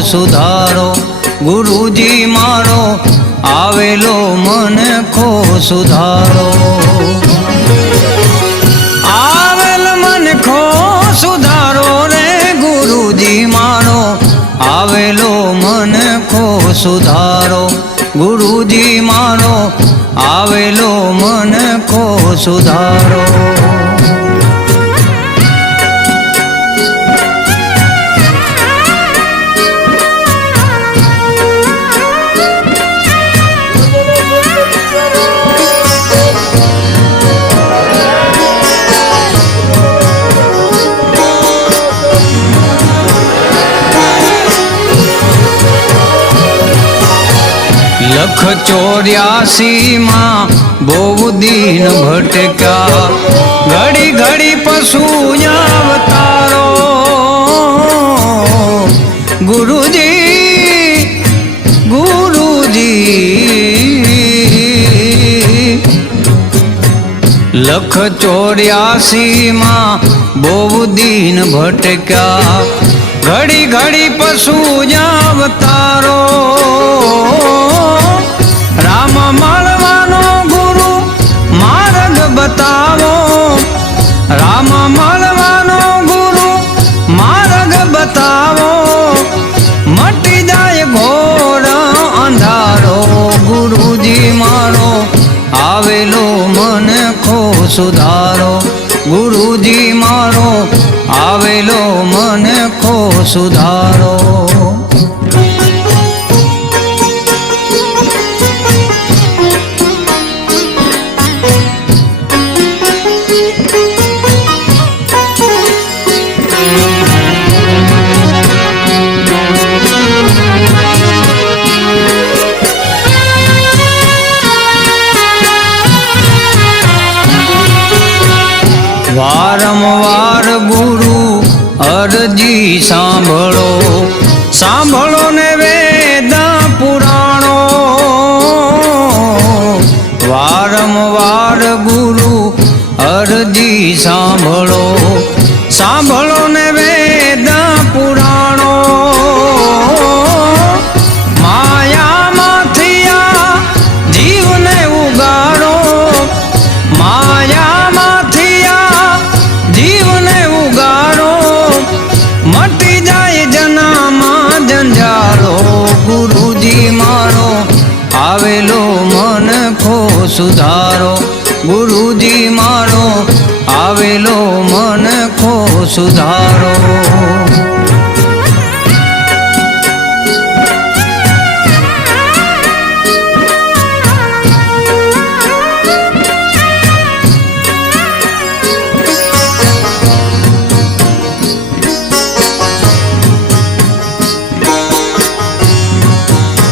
સુધારો. ગુરુજી મારો, આવેલો મન ખો સુધારો. આવેલ મન ખો સુધારો રે ગુરુજી મારો, આવેલો મન ખો સુધારો. ગુરુજી મારો, આવેલો મન ખો સુધારો. લખ ચોર્યાસી માં બહુ દિન ભટક્યા ઘડી ઘડી પશુ અવતારો. ગુરુજી ગુરુજી. લખ ચોર્યાસી માં બહુ દિન ભટક્યા ઘડી ઘડી પશુ અવતારો. બતાવો. મટી જાય ઘોર અંધારો. ગુરુજી મારો, આવેલો મન ખો સુધારો. ગુરુજી મારો, આવેલો મન ખો સુધારો. વારંવાર ગુરુ અરજી સાંભળો. સાંભળો ને વેદ પુરાણો. વારંવાર ગુરુ અરજી સાંભળો. સાંભળો ગુરુજી મારો આવેલો મન ખો સુધારો. ગુરુજી મારો આવેલો મન ખો સુધારો.